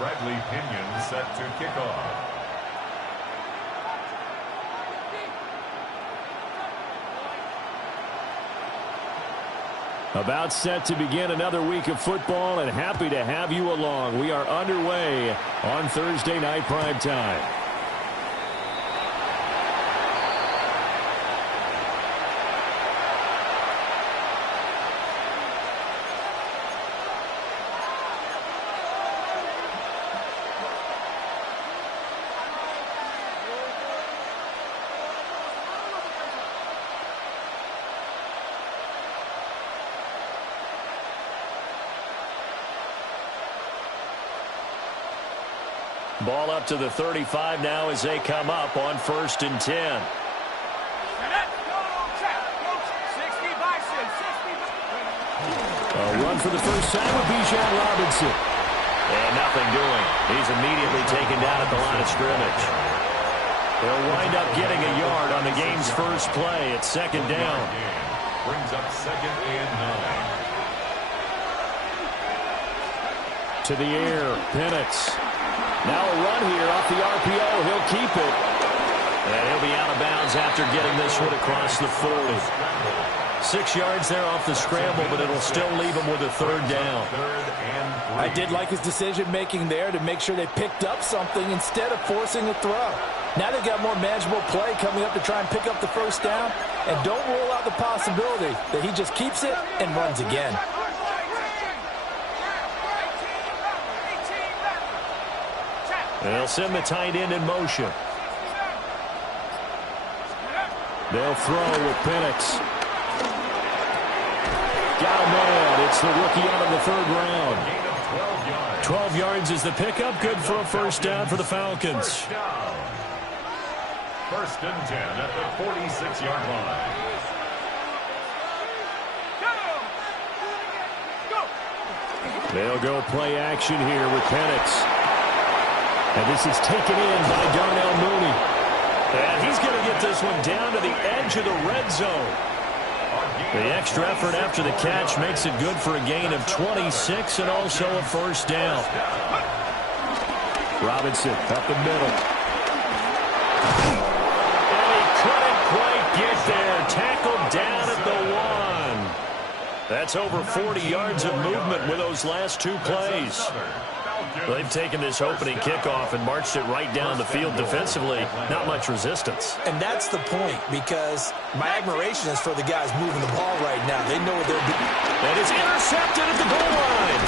Bradley Pinion set to kick off. About set to begin another week of football, and happy to have you along. We are underway on Thursday Night Primetime. Ball up to the 35 now as they come up on 1st and 10. A run for the first time with Bijan Robinson. And nothing doing. He's immediately taken down at the line of scrimmage. They'll wind up getting a yard on the game's first play. It's 2nd down. Brings up 2nd and 9. To the air, Penix. Now a run here off the RPO. He'll keep it. And he'll be out of bounds after getting this one across the 40. 6 yards there off the scramble, but it'll still leave him with a 3rd down. I did like his decision-making there to make sure they picked up something instead of forcing a throw. Now they've got more manageable play coming up to try and pick up the 1st down. And don't rule out the possibility that he just keeps it and runs again. They'll send the tight end in motion. They'll throw with Penix. Got a man. It's the rookie out of the 3rd round. 12 yards is the pickup. Good for a 1st down for the Falcons. 1st and 10 at the 46-yard line. They'll go play action here with Penix. And this is taken in by Darnell Mooney. And he's going to get this one down to the edge of the red zone. The extra effort after the catch makes it good for a gain of 26 and also a 1st down. Robinson up the middle. And he couldn't quite get there. Tackled down at the 1. That's over 40 yards of movement with those last 2 plays. They've taken this opening kickoff and marched it right down the field defensively. Not much resistance. And that's the point, because my admiration is for the guys moving the ball right now. They know what they're doing. That is intercepted at the goal line.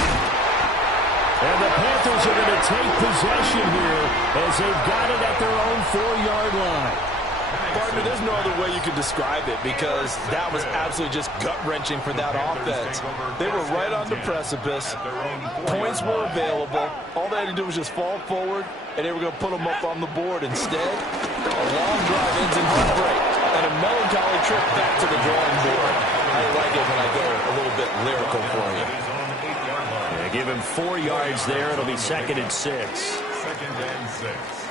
And the Panthers are going to take possession here as they've got it at their own 4-yard line. Partner, there's no other way you could describe it, because that was absolutely just gut-wrenching for that offense. They were right on the precipice. Points were available. All they had to do was just fall forward, and they were going to put them up on the board. Instead, a long drive ends in heartbreak and a melancholy trip back to the drawing board. I like it when I go a little bit lyrical for you. Yeah, give him 4 yards there. It'll be 2nd and 6. 2nd and 6.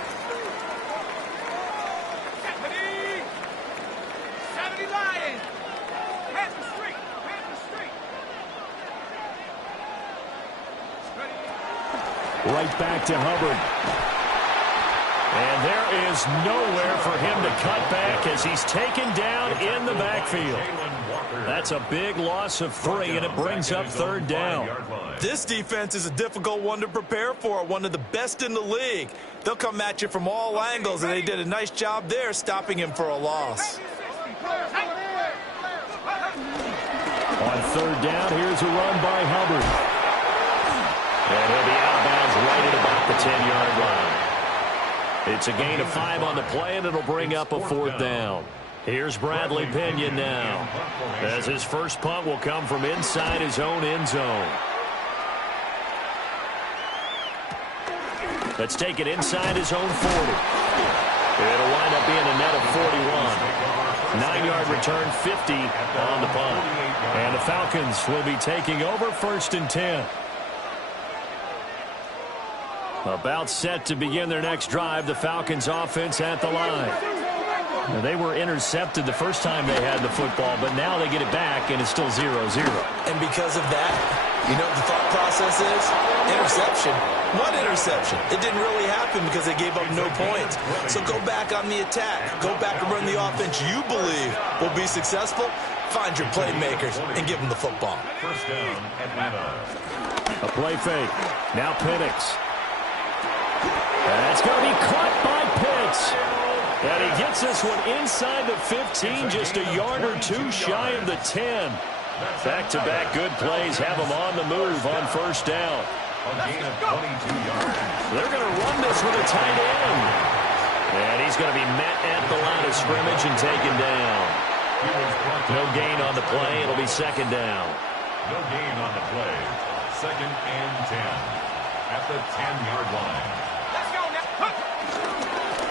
Right back to Hubbard. And there is nowhere for him to cut back as he's taken down in the backfield. That's a big loss of 3, and it brings up 3rd down. This defense is a difficult one to prepare for, one of the best in the league. They'll come at you from all angles, and they did a nice job there stopping him for a loss. On 3rd down, here's a run by Hubbard. And he'll be out of bounds right at about the 10-yard line. It's a gain of 5 on the play, and it'll bring up a 4th down. Here's Bradley Pinion now, as his first punt will come from inside his own end zone. Let's take it inside his own 40. It'll wind up being a net of 41. 9-yard return, 50 on the punt. And the Falcons will be taking over 1st and 10. About set to begin their next drive. The Falcons offense at the line. They were intercepted the first time they had the football, but now they get it back, and it's still 0-0. And because of that, you know what the thought process is? Interception. What interception? It didn't really happen because they gave up no points. So go back on the attack. Go back and run the offense you believe will be successful. Find your playmakers and give them the football. First down, Atlanta. A play fake. Now Penix. That's going to be caught by Pitts. And he gets this one inside the 15, just a yard or two shy of the 10. Back-to-back good plays have him on the move on first down. A gain of 22 yards. They're going to run this with a tight end. And he's going to be met at the line of scrimmage and taken down. No gain on the play. It'll be second down. No gain on the play. Second and 10 at the 10-yard line.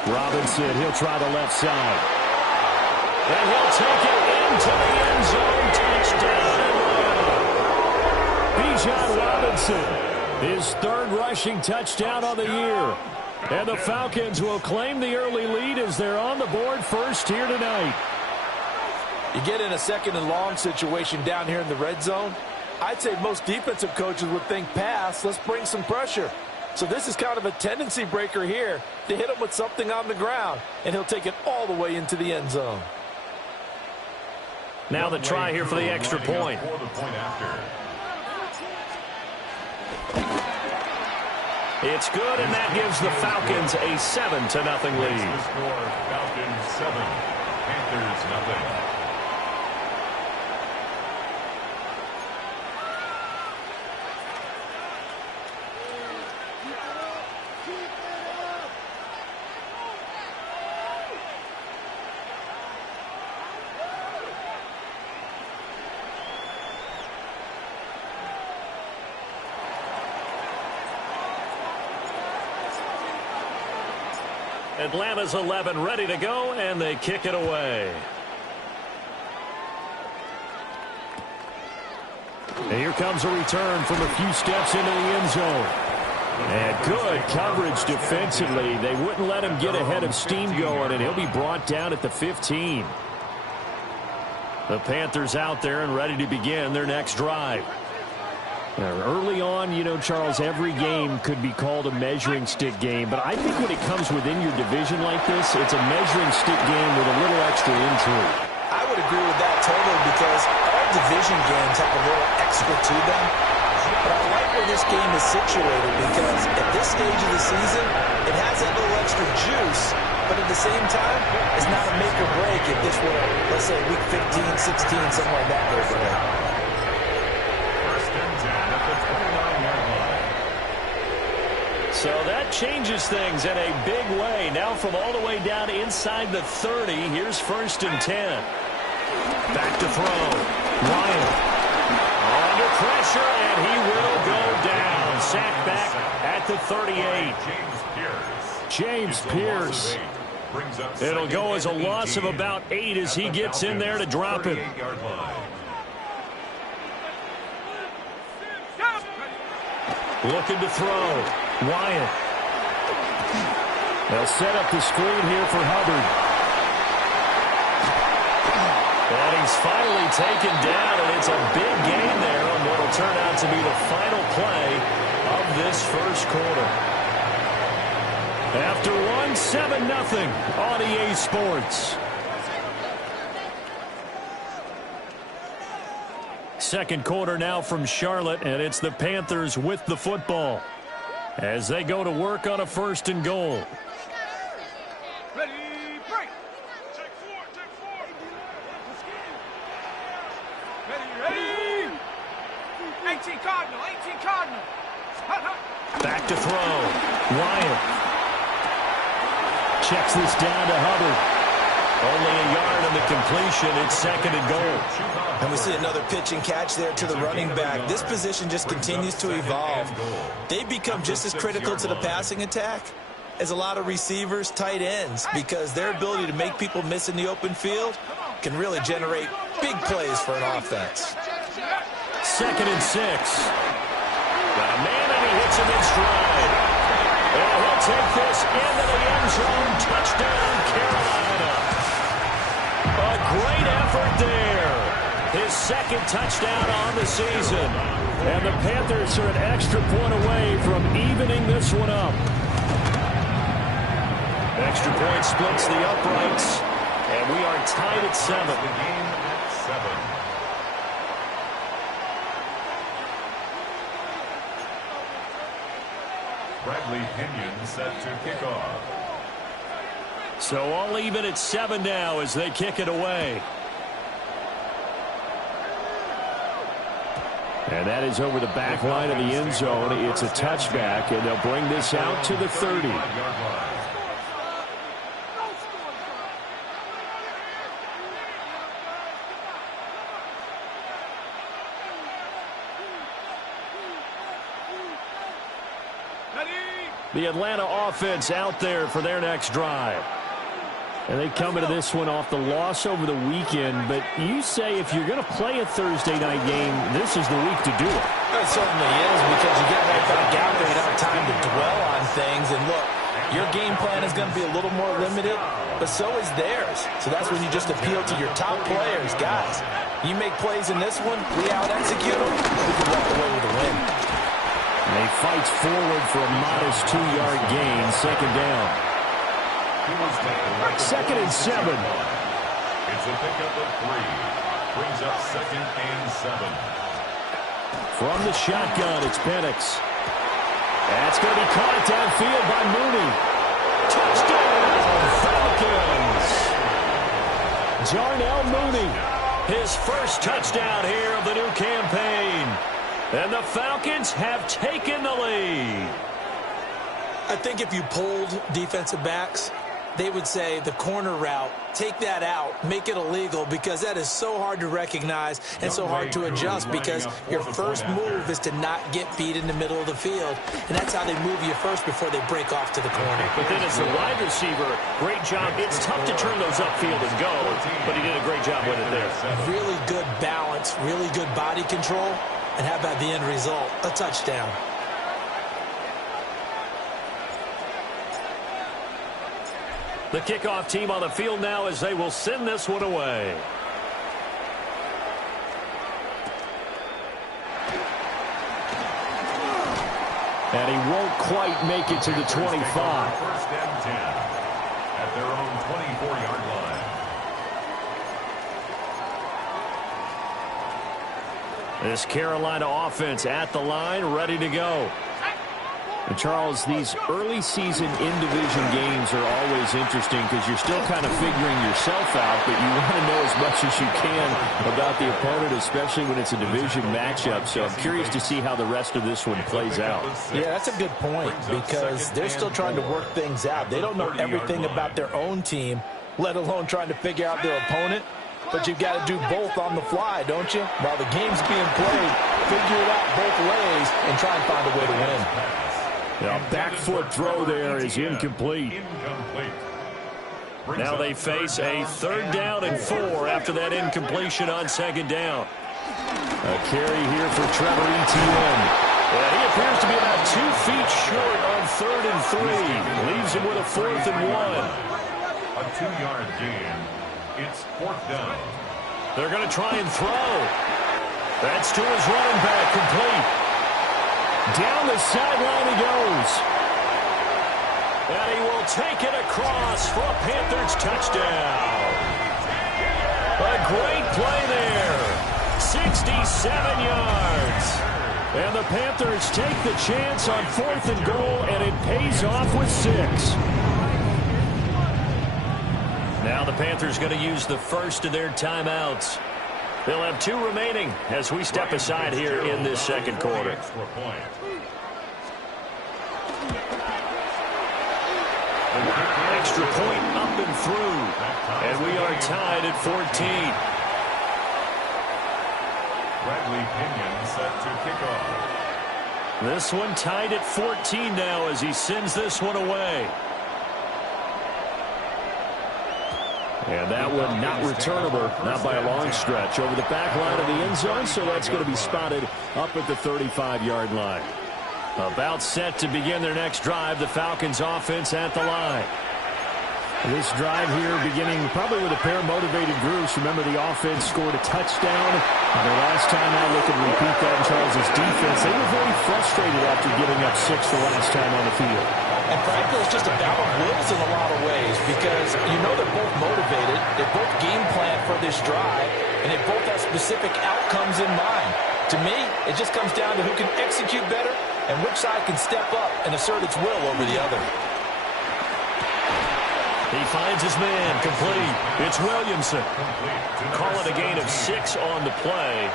Robinson, he'll try the left side. And he'll take it into the end zone. Touchdown, Atlanta. Bijan Robinson, his third rushing touchdown of the year. And the Falcons will claim the early lead as they're on the board first here tonight. You get in a second and long situation down here in the red zone. I'd say most defensive coaches would think pass. Let's bring some pressure. So this is kind of a tendency breaker here to hit him with something on the ground, and he'll take it all the way into the end zone. Now the try here for the extra point. It's good, and that gives the Falcons a 7-0 lead. Falcons 7, Panthers 0. Atlanta's 11 ready to go, and they kick it away. And here comes a return from a few steps into the end zone. And good coverage defensively. They wouldn't let him get ahead of steam going, and he'll be brought down at the 15. The Panthers out there and ready to begin their next drive. Now, early on, you know, Charles, every game could be called a measuring stick game. But I think when it comes within your division like this, it's a measuring stick game with a little extra intrigue. I would agree with that totally because all division games have a little extra to them. But I like where this game is situated because at this stage of the season, it has that little extra juice. But at the same time, it's not a make or break if this were, let's say, week 15, 16, something like that goes away. So that changes things in a big way. Now from all the way down inside the 30, here's first and 10. Back to throw. Ryan under pressure, and he will go down. Sacked back at the 38. James Pierce. It'll go as a loss of about 8 as he gets in there to drop it. Looking to throw. Wyatt. They'll set up the screen here for Hubbard. And he's finally taken down, and it's a big gain there on what will turn out to be the final play of this first quarter. After one, 7-0 on EA Sports. Second quarter now from Charlotte, and it's the Panthers with the football as they go to work on a first and goal. Ready, break. Take four. Ready. 18 Cardinal. Back to throw. Wyatt checks this down to Hubbard. Only a yard on the completion. It's second and goal. And we see another pitch and catch there to the running back. This position just continues to evolve. They become just as critical to the passing attack as a lot of receivers, tight ends, because their ability to make people miss in the open field can really generate big plays for an offense. Second and 6. Got a man, and he hits him in stride. And he'll take this into the end zone. Touchdown, Carolina. A great effort there. His second touchdown on the season. And the Panthers are an extra point away from evening this one up. Extra point splits the uprights. And we are tied at 7. The game at 7. Bradley Pinion set to kick off. So all even at 7 now as they kick it away. And that is over the back line of the end zone. It's a touchback, and they'll bring this out to the 30. The Atlanta offense out there for their next drive. And they come into this one off the loss over the weekend. But you say if you're going to play a Thursday night game, this is the week to do it. It certainly is, because you get right back out there, you don't have time to dwell on things. And look, your game plan is going to be a little more limited, but so is theirs. So that's when you just appeal to your top players. Guys, you make plays in this one, we out-execute them, we can walk away with a win. And he fights forward for a modest 2-yard gain, second down. Second and 7. It's a pickup of 3. Brings up second and 7. From the shotgun, it's Penix. That's going to be caught downfield by Mooney. Touchdown, Falcons! Darnell Mooney, his first touchdown here of the new campaign. And the Falcons have taken the lead. I think if you polled defensive backs, they would say the corner route, take that out, make it illegal, because that is so hard to recognize and so hard to adjust, because your first move is to not get beat in the middle of the field. And that's how they move you first before they break off to the corner. But then as a wide receiver, great job. It's tough to turn those upfield and go, but he did a great job with it there. Really good balance, really good body control. And how about the end result? A touchdown. The kickoff team on the field now as they will send this one away. And he won't quite make it to the 25. First and 10 at their own 24-yard line. This Carolina offense at the line, ready to go. And Charles, these early season in-division games are always interesting because you're still kind of figuring yourself out, but you want to know as much as you can about the opponent, especially when it's a division matchup. So I'm curious to see how the rest of this one plays out. Yeah, that's a good point, because they're still trying to work things out. They don't know everything about their own team, let alone trying to figure out their opponent. But you've got to do both on the fly, don't you? While the game's being played, figure it out both ways and try and find a way to win. A back foot throw there is incomplete. Now they face a 3rd down and 4 after that incompletion on 2nd down. A carry here for Trevor Etienne. And he appears to be about 2 feet short on 3rd and 3. Leaves him with a 4th and 1. A 2-yard gain. It's 4th down. They're going to try and throw. That's to his running back, complete. Down the sideline he goes. And he will take it across for a Panthers touchdown. A great play there. 67 yards. And the Panthers take the chance on 4th and goal, and it pays off with 6. Now the Panthers going to use the first of their timeouts. They'll have 2 remaining as we step aside here in this 2nd quarter. Extra point up and through. And we are tied at 14. Bradley Pinion set to kick off. This one tied at 14 now as he sends this one away. And that one not returnable, not by a long stretch, over the back line of the end zone, so that's going to be spotted up at the 35-yard line. About set to begin their next drive, the Falcons offense at the line. This drive here beginning probably with a pair of motivated groups. Remember, the offense scored a touchdown. The last time I look and repeat that in Charles' defense, they were very frustrated after giving up 6 the last time on the field. And frankly, it's just a battle of wills in a lot of ways because you know they're both motivated. They both game plan for this drive, and they both have specific outcomes in mind. To me, it just comes down to who can execute better and which side can step up and assert its will over the other. He finds his man, complete. It's Williamson. Call it a gain of 6 on the play.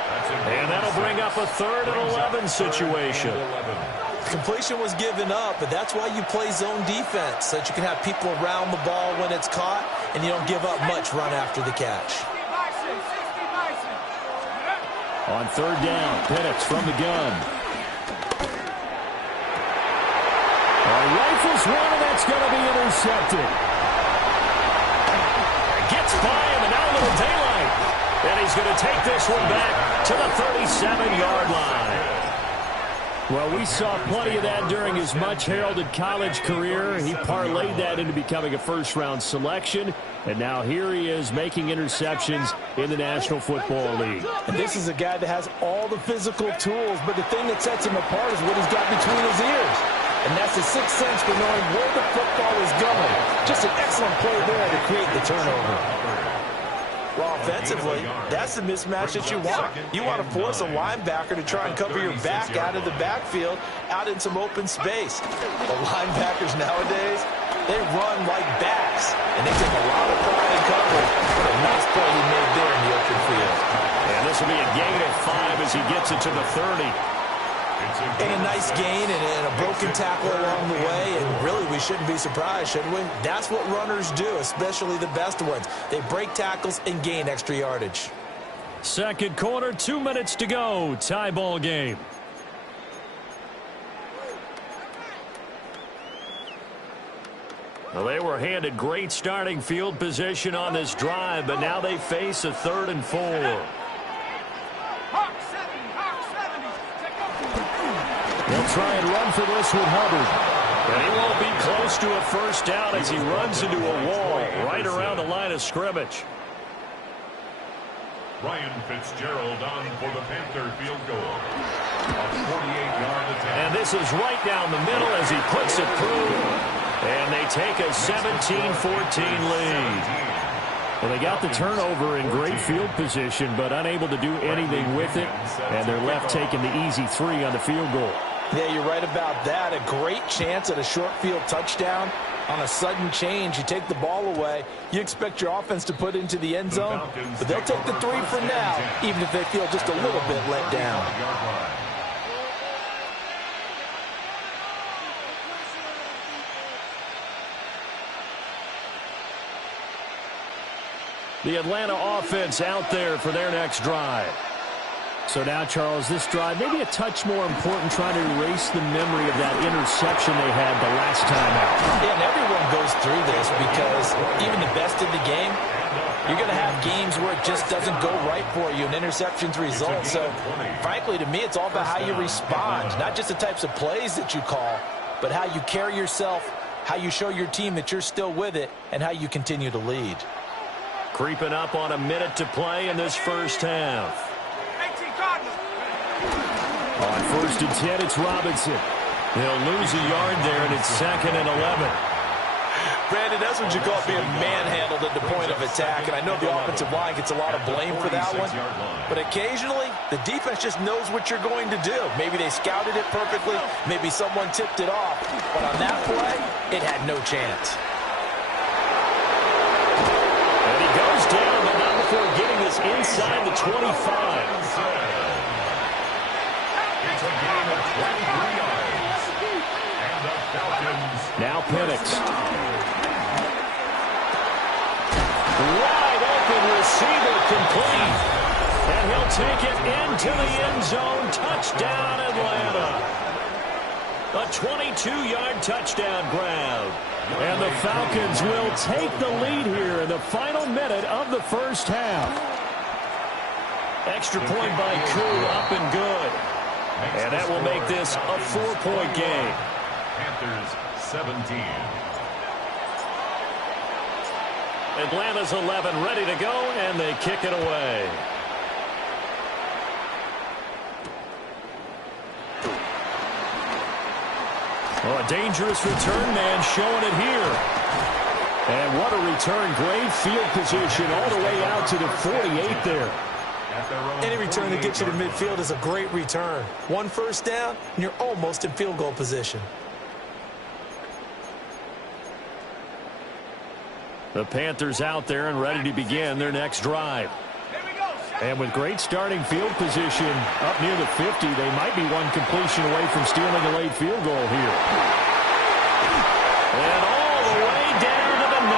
And that'll bring up a 3rd and 11 situation. Completion was given up, but that's why you play zone defense, so that you can have people around the ball when it's caught, and you don't give up much run after the catch. On 3rd down, Penix from the gun. Rifles one, and that's going to be intercepted. Gets by him, and now a little daylight. And he's going to take this one back to the 37-yard line. Well, we saw plenty of that during his much-heralded college career. He parlayed that into becoming a first-round selection, and now here he is making interceptions in the National Football League. And this is a guy that has all the physical tools, but the thing that sets him apart is what he's got between his ears. And that's the sixth sense for knowing where the football is going. Just an excellent play there to create the turnover. Well, offensively, that's the mismatch that you want. You want to force a linebacker to try and cover your back out of the backfield, out in some open space. The linebackers nowadays, they run like backs, and they take a lot of pride in coverage. What a nice play he made there in the open field. And this will be a gain of 5 as he gets it to the 30. And a nice gain and a broken tackle along the way, and really we shouldn't be surprised, should we? That's what runners do, especially the best ones. They break tackles and gain extra yardage. Second quarter, 2 minutes to go. Tie ball game. Well, they were handed great starting field position on this drive, but now they face a 3rd and 4. They'll try and run for this with Hubbard. And he won't be close to a first down as he runs into a wall right around the line of scrimmage. Ryan Fitzgerald on for the Panther field goal. A 48-yard attempt. And this is right down the middle as he puts it through. And they take a 17-14 lead. Well, they got the turnover in great field position, but unable to do anything with it. And they're left taking the easy 3 on the field goal. Yeah, you're right about that. A great chance at a short field touchdown. On a sudden change, you take the ball away. You expect your offense to put into the end zone, but they'll take the 3 for now, even if they feel just a little bit let down. The Atlanta offense out there for their next drive. So now, Charles, this drive maybe a touch more important, trying to erase the memory of that interception they had the last time out. Yeah, and everyone goes through this because even the best of the game, you're going to have games where it just doesn't go right for you, and interceptions result. So, frankly, to me, it's all about how you respond, not just the types of plays that you call, but how you carry yourself, how you show your team that you're still with it, and how you continue to lead. Creeping up on a minute to play in this first half. On 1st and 10, it's Robinson. They'll lose a yard there, and it's 2nd and 11. Brandon, that's what you call being manhandled at the point of attack, and I know the offensive line gets a lot of blame for that one, but occasionally the defense just knows what you're going to do. Maybe they scouted it perfectly, maybe someone tipped it off, but on that play, it had no chance. And he goes down, but not before getting this inside the 25. It's a gain of 23 yards. And the Falcons. Now Penix. Wide open receiver complete. And he'll take it into the end zone. Touchdown, Atlanta. A 22-yard touchdown grab. And the Falcons will take the lead here in the final minute of the first half. Extra point by Koo, up and good. And that will make this a 4-point game. Panthers 17. Atlanta's 11 ready to go, and they kick it away. Oh, a dangerous return man showing it here. And what a return. Great field position all the way out to the 48 there. Any return that gets you to midfield is a great return. One first down, and you're almost in field goal position. The Panthers out there and ready to begin their next drive. And with great starting field position up near the 50, they might be one completion away from stealing a late field goal here. And all the way down to the 9.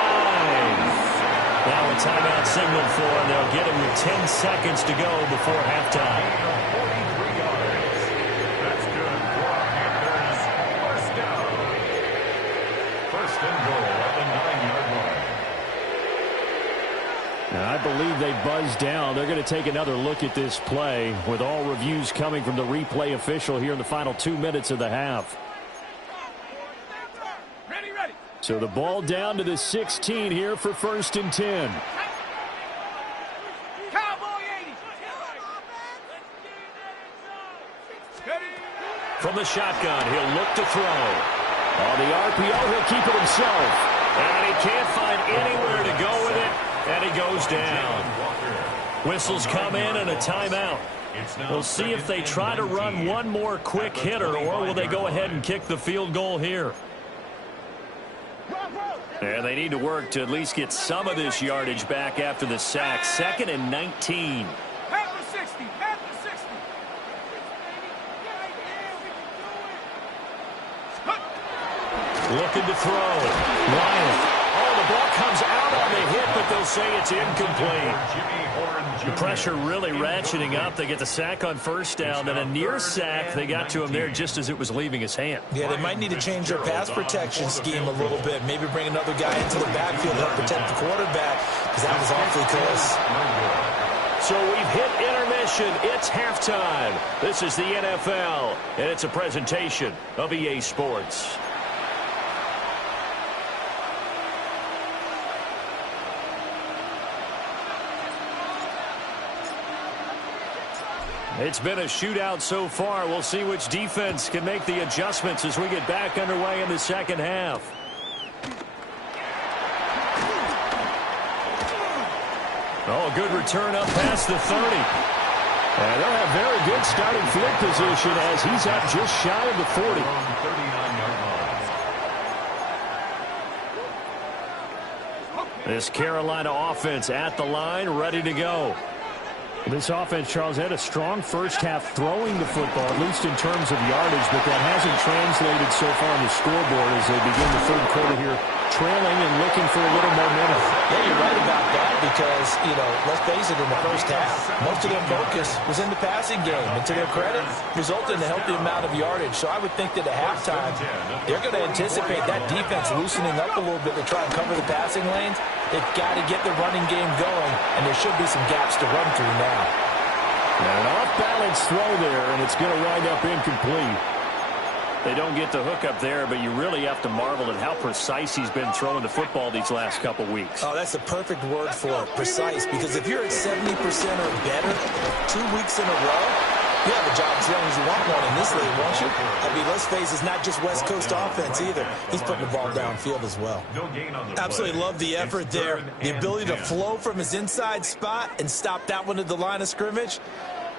Now a timeout signal for them. They'll get him with 10 seconds to go before halftime. 43 yards. That's good for Panthers. First down. First and goal at the 9-yard line. Now, I believe they buzzed down. They're going to take another look at this play with all reviews coming from the replay official here in the final 2 minutes of the half. Ready. So the ball down to the 16 here for first and 10. Cowboy 80. From the shotgun, he'll look to throw. On the RPO, he'll keep it himself. And he can't find anywhere to go with it. And he goes down. Whistles come in and a timeout. We'll see if they try to run one more quick hitter, or will they go ahead and kick the field goal here. And they need to work to at least get some of this yardage back after the sack. 2nd and 19. Panther 60. Panther 60. Looking to throw. Ryan. Oh, the ball comes out on the hit, but they'll say it's incomplete. The pressure really ratcheting up. They get the sack on first down, and a near sack. They got to him there just as it was leaving his hand. Yeah, they might need to change their pass protection scheme a little bit. Maybe bring another guy into the backfield to help protect the quarterback, because that was awfully close. So we've hit intermission. It's halftime. This is the NFL, and it's a presentation of EA Sports. It's been a shootout so far. We'll see which defense can make the adjustments as we get back underway in the second half. Oh, good return up past the 30. And they'll have very good starting field position as he's up just shy of the 40. 39-yard line. This Carolina offense at the line, ready to go. This offense, Charles, had a strong first half throwing the football, at least in terms of yardage, but that hasn't translated so far on the scoreboard as they begin the third quarter here, trailing and looking for a little momentum. Yeah, you're right about that because, let's face it, in the first half, most of their focus was in the passing game. And to their credit, resulted in a healthy amount of yardage. So I would think that at halftime, they're going to anticipate that defense loosening up a little bit to try and cover the passing lanes. They've got to get the running game going, and there should be some gaps to run through now. An off-balance throw there, and it's going to wind up incomplete. They don't get the hook up there, but you really have to marvel at how precise he's been throwing the football these last couple weeks. Oh, that's the perfect word for it, precise, because if you're at 70% or better 2 weeks in a row, you have a job as long as you want one in this league, won't you? I mean, let's face it, it's not just West Coast offense either. He's putting the ball downfield as well. Absolutely love the effort there. The ability to flow from his inside spot and stop that one at the line of scrimmage.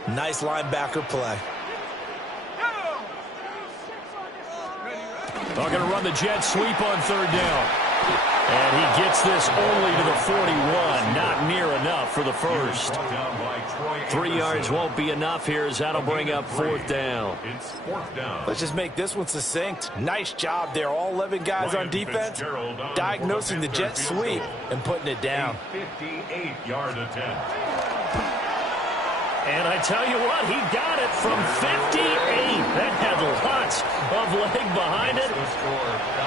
Nice linebacker play. They're going to run the jet sweep on third down. And he gets this only to the 41. Not near enough for the first. 3 yards won't be enough here as that'll bring up fourth down. It's fourth down. Let's just make this one succinct. Nice job there. All 11 guys on defense diagnosing the jet sweep and putting it down. 58-yard attempt. And I tell you what, he got it from 58. That had lots of leg behind it.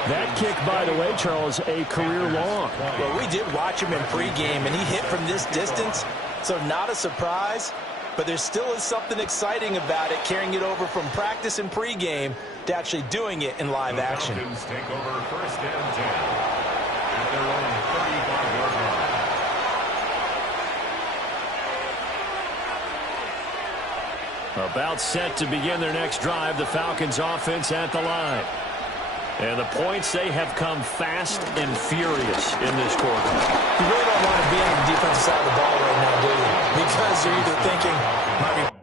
That kick, by the way, Charles, a career long. Well, we did watch him in pregame, and he hit from this distance, so not a surprise. But there still is something exciting about it, carrying it over from practice and pregame to actually doing it in live action. The Falcons take over first and 10 at their own 35-yard line. About set to begin their next drive, the Falcons offense at the line. And the points, they have come fast and furious in this quarter. You really don't want to be on the defensive side of the ball right now, do you? Because you're either thinking, might be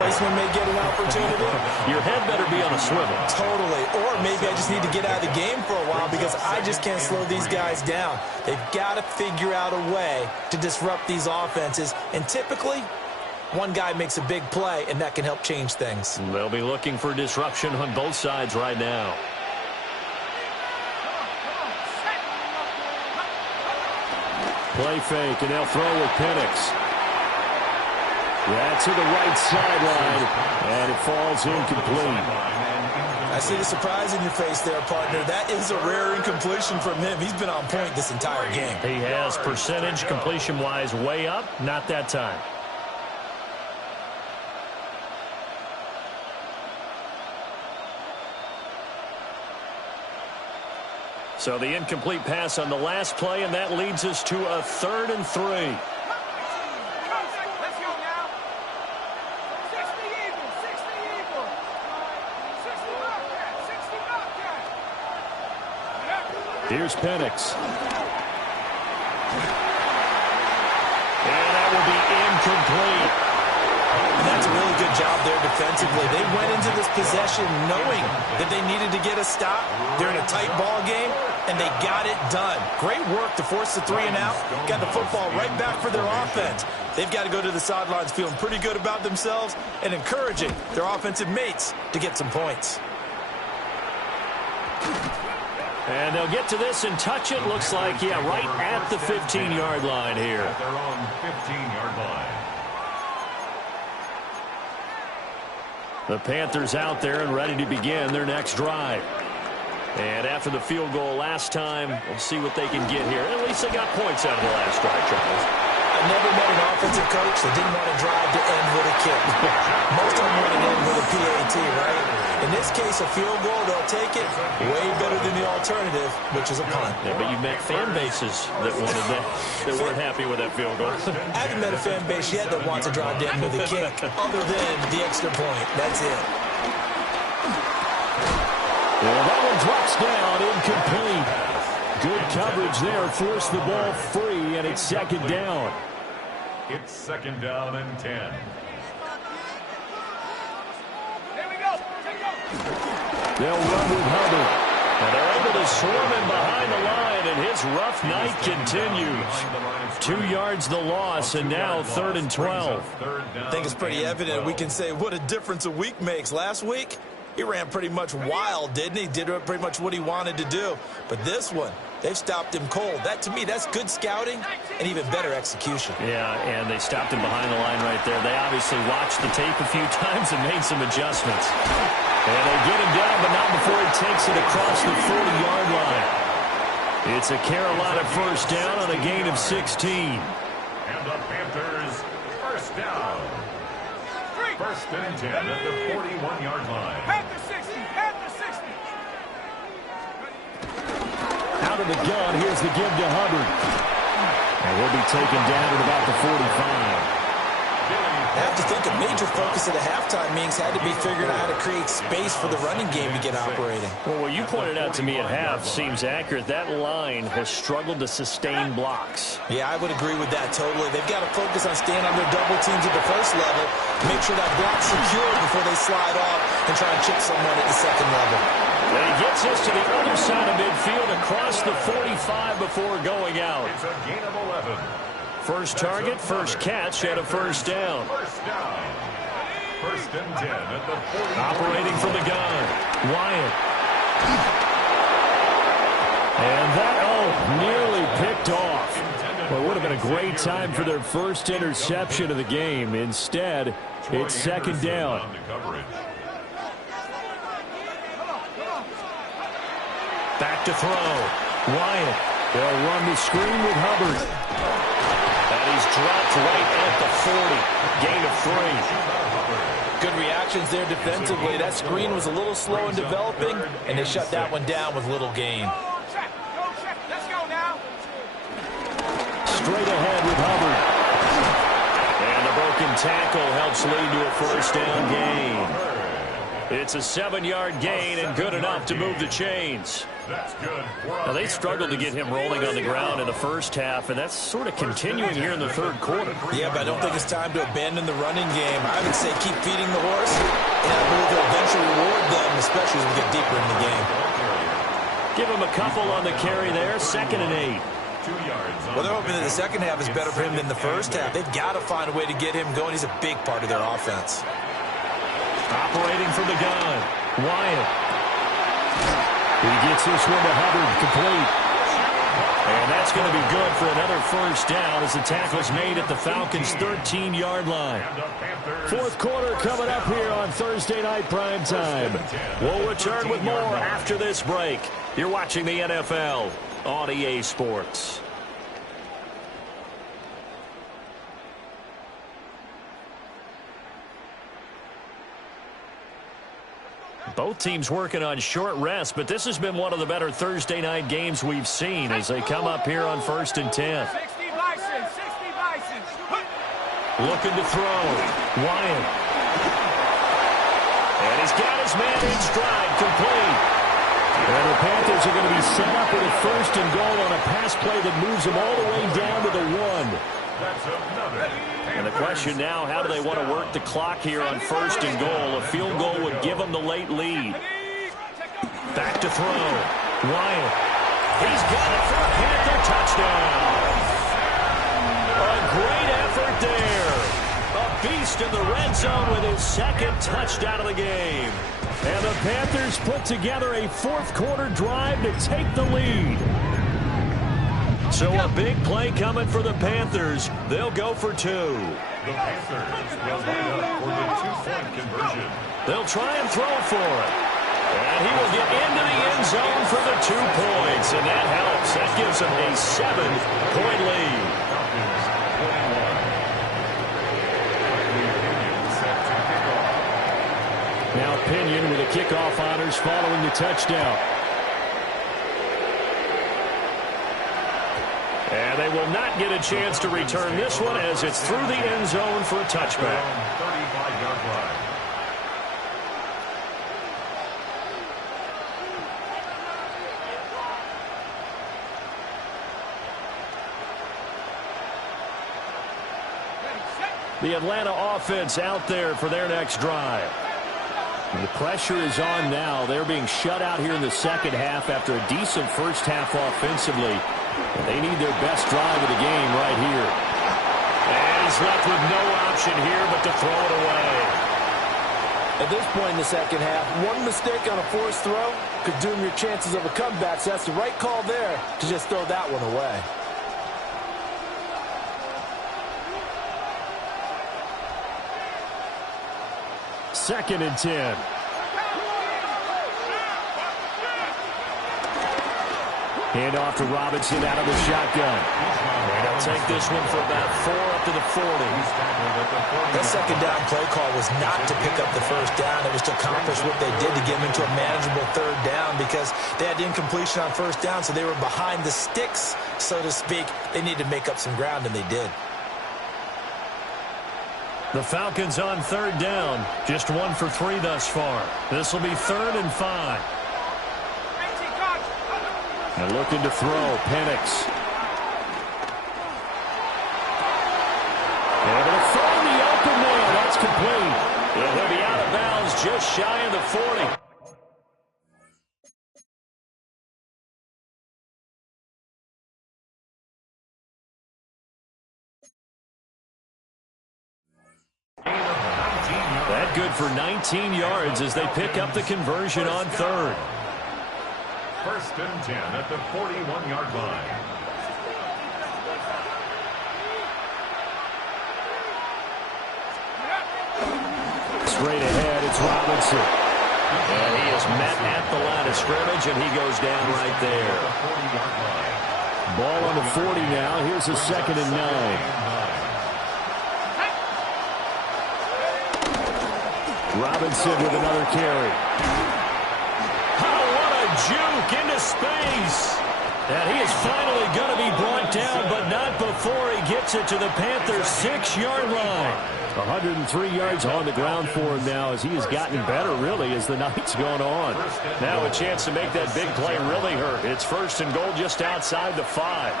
placement may get an opportunity. Your head better be on a swivel. Totally. Or maybe I just need to get out of the game for a while because I just can't slow these guys down. They've got to figure out a way to disrupt these offenses. And typically, one guy makes a big play, and that can help change things. They'll be looking for disruption on both sides right now. Play fake, and they'll throw with Penix. That's to the right sideline, and it falls incomplete. I see the surprise in your face there, partner. That is a rare incompletion from him. He's been on point this entire game. He has percentage completion-wise way up, not that time. So the incomplete pass on the last play, and that leads us to a 3rd and 3. Here's Penix. And that will be incomplete. And that's a really good job there defensively. They went into this possession knowing that they needed to get a stop. They're in a tight ball game, and they got it done. Great work to force the 3 and out. Got the football right back for their offense. They've got to go to the sidelines feeling pretty good about themselves and encouraging their offensive mates to get some points. And they'll get to this and touch it. Looks like, yeah, right at the 15-yard line here. At their own 15-yard line. The Panthers out there and ready to begin their next drive. And after the field goal last time, we'll see what they can get here. At least they got points out of the last drive, Charles. I never met an offensive coach that didn't want to drive to end with a kick. Most of them want to end with a PAT, right? In this case, a field goal, they'll take it way better than the alternative, which is a punt. Yeah, but you've met fan bases that wanted that weren't happy with that field goal. I haven't met a fan base yet that wants to drive to end with a kick, other than the extra point. That's it. Well, that one drops down, incomplete. Good coverage there, forced the ball free, and it's 2nd down. It's 2nd down and 10. They'll run with Hubbard. And they're able to swarm him behind the line, and his rough night continues. 2 yards the loss, and now 3rd and 12. I think it's pretty evident. We can say what a difference a week makes. Last week, he ran pretty much wild, didn't he? Did pretty much what he wanted to do. But this one, they've stopped him cold. That, to me, that's good scouting and even better execution. Yeah, and they stopped him behind the line right there. They obviously watched the tape a few times and made some adjustments. And they get him down, but not before he takes it across the 40-yard line. It's a Carolina 1st down on a gain of 16. And the Panthers 1st down. 1st and 10 at the 41-yard line. Panther 60, Panther 60. Out of the gun, here's the give to Hubbard. And he'll be taken down at about the 45. I have to think a major focus at the halftime meetings had to be figuring out how to create space for the running game to get operating. Well, what you pointed out to me at half seems accurate. That line has struggled to sustain blocks. Yeah, I would agree with that totally. They've got to focus on staying on their double teams at the 1st level, make sure that block's secure before they slide off and try and chip someone at the 2nd level. And he gets us to the other side of midfield across the 45 before going out. It's a gain of 11. First target, first catch, and a 1st down. 1st down. 1st and 10 at the 40. Operating from the gun, Wyatt. And that, nearly picked off. Well, it would have been a great time for their first interception of the game. Instead, it's 2nd down. Back to throw. Wyatt. They'll run the screen with Hubbard. And he's dropped right at the 40. Gain of 3. Good reactions there defensively. That screen was a little slow in developing, and they shut that one down with little gain. Go check. Let's go now. Straight ahead with Hubbard. And the broken tackle helps lead to a first down gain. It's a 7-yard gain and good enough to move the chains. That's good. Now, they struggled to get him rolling on the ground in the first half, and that's sort of continuing here in the third quarter. Yeah, but I don't think it's time to abandon the running game. I would say keep feeding the horse, and I believe they'll eventually reward them, especially as we get deeper in the game. Give him a couple on the carry there, 2nd and 8. 2 yards. Well, they're hoping that the second half is better for him than the first half. They've got to find a way to get him going. He's a big part of their offense. Operating from the gun, Wyatt. He gets this one to Hubbard, complete. And that's going to be good for another first down as the tackle's made at the Falcons' 13-yard line. Fourth quarter coming up here on Thursday Night Primetime. We'll return with more after this break. You're watching the NFL on EA Sports. Both teams working on short rest, but this has been one of the better Thursday night games we've seen as they come up here on 1st and 10. 60 license. Looking to throw. Wyatt. And he's got his man in stride, complete. And the Panthers are going to be set up with a 1st and goal on a pass play that moves them all the way down to the 1. That's another. And the question now, how do they want to work the clock here on 1st and goal? A field goal would give them the late lead. Back to throw. Wyatt. He's got it for a Panther touchdown. A great effort there. A beast in the red zone with his 2nd touchdown of the game. And the Panthers put together a fourth quarter drive to take the lead. So a big play coming for the Panthers. They'll go for 2. The Panthers will line up for the 2-point conversion. They'll try and throw for it. And he will get into the end zone for the 2 points. And that helps. That gives them a 7-point lead. Falcons 21. Now Pinion with the kickoff honors following the touchdown. And they will not get a chance to return this one as it's through the end zone for a touchback. 35-yard line. The Atlanta offense out there for their next drive. And the pressure is on now. They're being shut out here in the second half after a decent first half offensively. And they need their best drive of the game right here. And he's left with no option here but to throw it away. At this point in the second half, one mistake on a forced throw could doom your chances of a comeback. So that's the right call there to just throw that one away. Second and 10. Hand off to Robinson out of the shotgun. And he'll take this one for about 4 up to the 40. That second down play call was not to pick up the first down. It was to accomplish what they did to get them into a manageable third down because they had incompletion on first down, so they were behind the sticks, so to speak. They needed to make up some ground, and they did. The Falcons on third down. Just 1 for 3 thus far. This will be 3rd and 5. And looking to throw, Penix. And it'll throw in the open man. That's complete. And he'll be out of bounds just shy of the 40. That good for 19 yards as they pick up the conversion on 3rd. 1st and 10 at the 41-yard line. Straight ahead, it's Robinson. And he is met at the line of scrimmage, and he goes down right there. Ball on the 40 now. Here's a 2nd and 9. Robinson with another carry. Oh, what a juke into space. And he is finally going to be brought down, but not before he gets it to the Panthers' 6-yard line. 103 yards on the ground for him now as he has gotten better, really, as the night's gone on. Now a chance to make that big play really hurt. It's 1st and goal just outside the 5.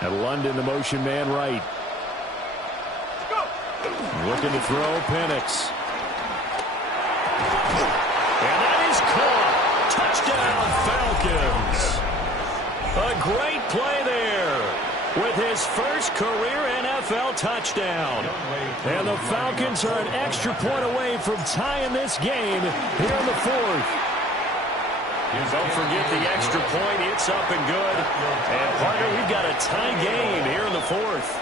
And London, the motion man right. Looking to throw, Penix. And that is caught. Touchdown, Falcons. A great play there with his first career NFL touchdown. And the Falcons are an extra point away from tying this game here in the 4th. Don't forget the extra point. It's up and good. And, partner, we've got a tie game here in the 4th.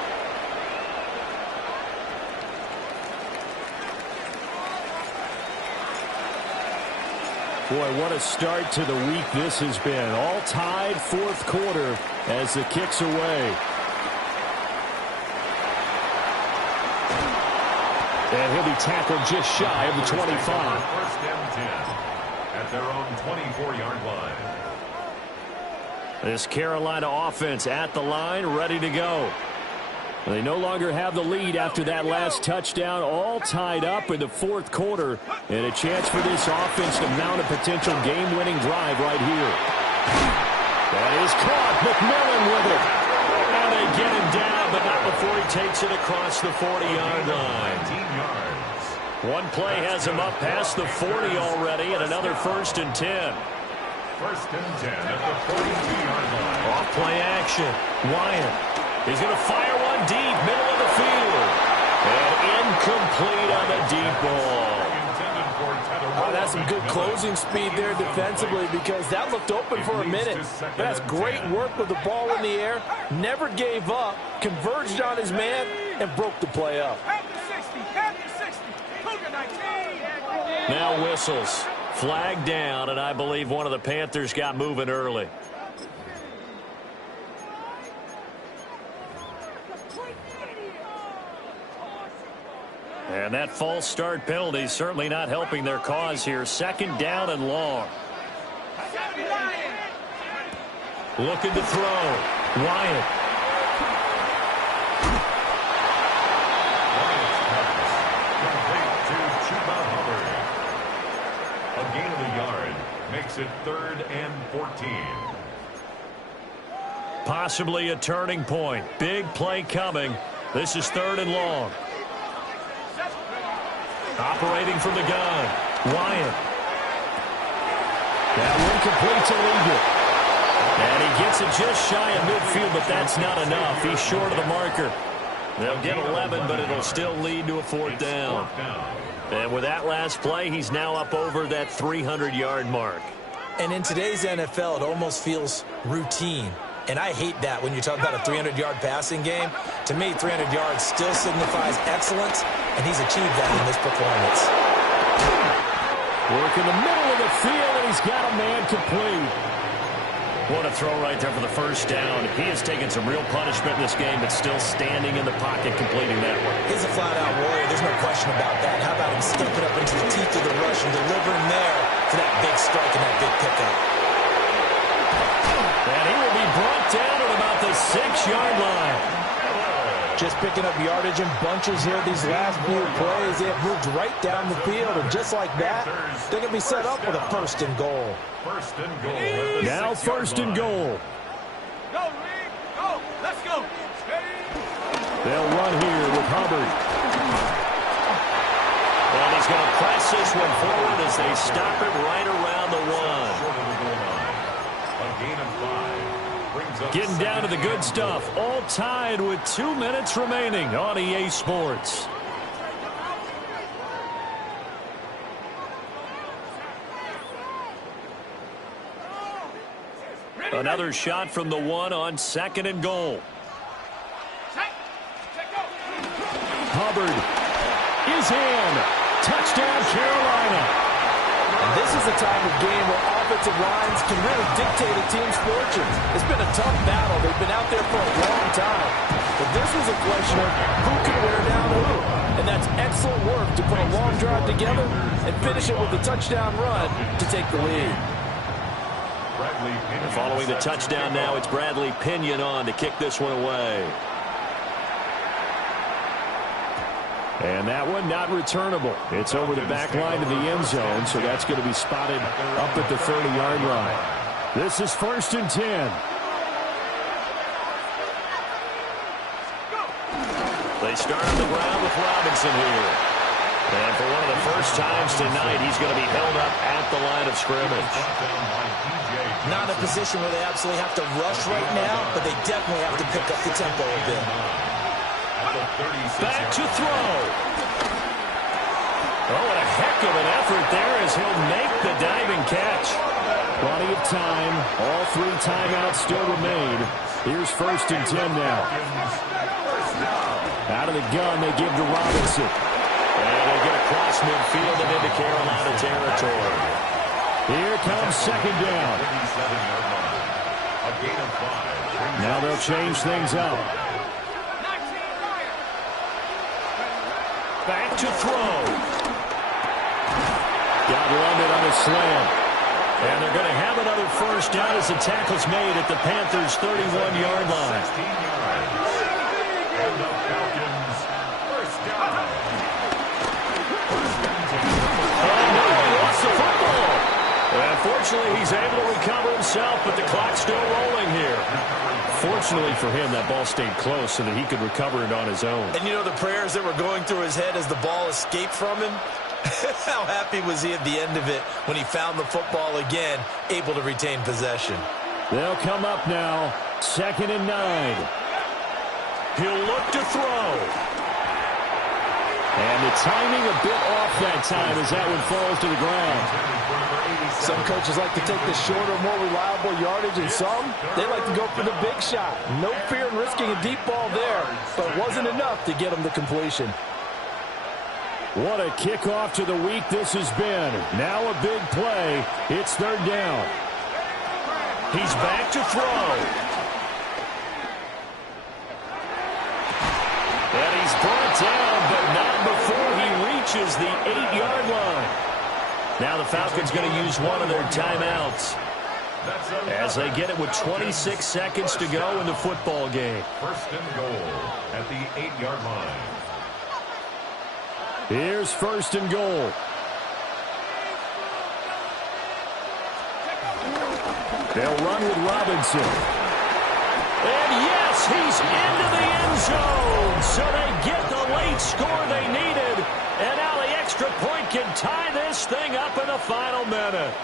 Boy, what a start to the week this has been. All tied 4th quarter as the kick's away. And he'll be tackled just shy of the 25. 1st and 10 at their own 24-yard line. This Carolina offense at the line, ready to go. They no longer have the lead after that last touchdown, all tied up in the 4th quarter, and a chance for this offense to mount a potential game-winning drive right here. That is caught. McMillan with it. And they get him down, but not before he takes it across the 40-yard line. 19 yards. One play has him up past the 40 already, and another 1st and 10. 1st and 10 at the 42-yard line. Off play action. Wyatt. He's going to fire one deep, middle of the field. And incomplete on the deep ball. Oh, that's some good closing speed there defensively because that looked open for a minute. That's great work with the ball in the air. Never gave up, converged on his man, and broke the play up. Now whistles. Flag down, and I believe one of the Panthers got moving early. And that false start penalty is certainly not helping their cause here. 2nd down and long. Looking to throw. Wyatt. A gain of a yard makes it 3rd and 14. Possibly a turning point. Big play coming. This is 3rd and long. Operating from the gun. Wyatt. That one completes illegal. And he gets it just shy of midfield, but that's not enough. He's short of the marker. They'll get 11, but it'll still lead to a 4th down. And with that last play, he's now up over that 300-yard mark. And in today's NFL, it almost feels routine. And I hate that when you talk about a 300-yard passing game. To me, 300 yards still signifies excellence, and he's achieved that in this performance. Work in the middle of the field, and he's got a man complete. What a throw right there for the 1st down. He has taken some real punishment in this game, but still standing in the pocket, completing that one. He's a flat-out warrior. There's no question about that. How about him stepping up into the teeth of the rush and delivering there for that big strike and that big pickup? And he will be brought down at about the 6-yard line. Just picking up yardage in bunches here these last few plays. They have moved right down the field, and just like that, they're going to be set up with a 1st and goal. 1st and goal. Now 1st and goal. Go, Reed. Go. Let's go. They'll run here with Hubbard. And he's going to press this one forward as they stop him right around the 1. A gain of 5. Getting down to the good stuff. All tied with 2 minutes remaining on EA Sports. Another shot from the 1 on 2nd and goal. Hubbard is in. Touchdown, Carolina. And this is a time of game where offensive lines can really dictate a team's fortunes. It's been a tough battle. They've been out there for a long time. But this was a question of who can wear down who. And that's excellent work to put a long drive together and finish it with a touchdown run to take the lead. And following the touchdown now, it's Bradley Pinion on to kick this one away. And that one not returnable. It's over the back line of the end zone, so that's going to be spotted up at the 30-yard line. This is 1st and 10. They start on the ground with Robinson here. And for one of the first times tonight, he's going to be held up at the line of scrimmage. Not in a position where they absolutely have to rush right now, but they definitely have to pick up the tempo a bit. Back to throw. Oh, what a heck of an effort there as he'll make the diving catch. Plenty of time. All 3 timeouts still remain. Here's 1st and 10 now. Out of the gun, they give to Robinson. And they get across midfield and into Carolina territory. Here comes 2nd down. Now they'll change things up. Back to throw. Got London on a slam. And they're going to have another first down as the tackle's made at the Panthers' 31-yard line. And the Falcons first down. And no, he lost the football. Unfortunately, he's able to recover himself, but the clock's still rolling here. Fortunately for him, that ball stayed close so that he could recover it on his own. And you know the prayers that were going through his head as the ball escaped from him? How happy was he at the end of it when he found the football again, able to retain possession? They'll come up now, 2nd and 9. He'll look to throw. And the timing a bit off that time as that one falls to the ground. Some coaches like to take the shorter, more reliable yardage, and some, they like to go for the big shot. No fear in risking a deep ball there, but it wasn't enough to get him to completion. What a kickoff to the week this has been. Now a big play. It's 3rd down. He's back to throw. And he's brought down, but not before he reaches the 8-yard line. Now the Falcons going to use one of their timeouts as they get it with 26 seconds to go in the football game. 1st and goal at the 8-yard line. Here's 1st and goal. They'll run with Robinson. And yes, he's into the end zone. So they get the late score they needed. And now the extra point can tie this thing up in the final minute.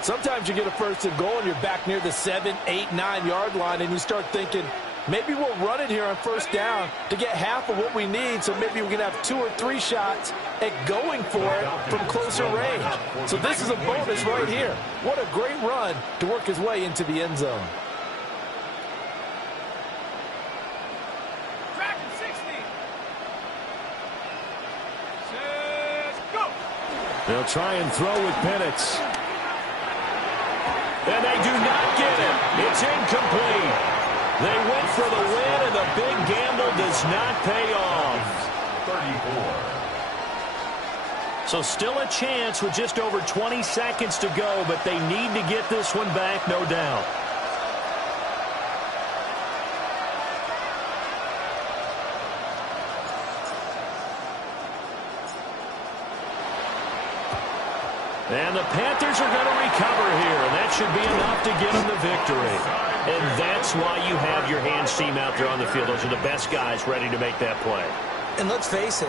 Sometimes you get a 1st and goal and you're back near the 7, 8, 9-yard line and you start thinking, maybe we'll run it here on 1st down to get half of what we need, so maybe we can have 2 or 3 shots at going for it from closer range. So this is a bonus right here. What a great run to work his way into the end zone. They'll try and throw with Penix. And they do not get it. It's incomplete. They went for the win, and the big gamble does not pay off. 34. So still a chance with just over 20 seconds to go, but they need to get this one back, no doubt. And the Panthers are going to recover here, and that should be enough to get them the victory. And that's why you have your hands team out there on the field. Those are the best guys ready to make that play. And let's face it,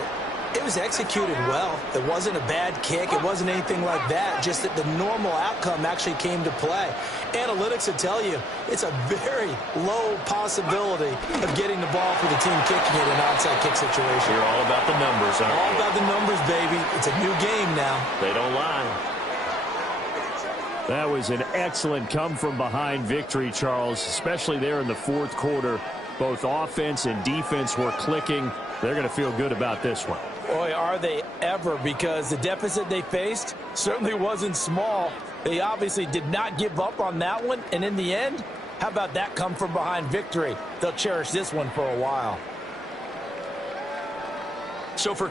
it was executed well. It wasn't a bad kick. It wasn't anything like that, just that the normal outcome actually came to play. Analytics will tell you it's a very low possibility of getting the ball for the team kicking it in an onside kick situation. You're all about the numbers, aren't you? All about the numbers, baby. It's a new game now. They don't lie. That was an excellent come-from-behind victory, Charles, especially there in the 4th quarter. Both offense and defense were clicking. They're going to feel good about this one. Boy, are they ever, because the deficit they faced certainly wasn't small. They obviously did not give up on that one, and in the end, how about that come from behind victory? They'll cherish this one for a while. So for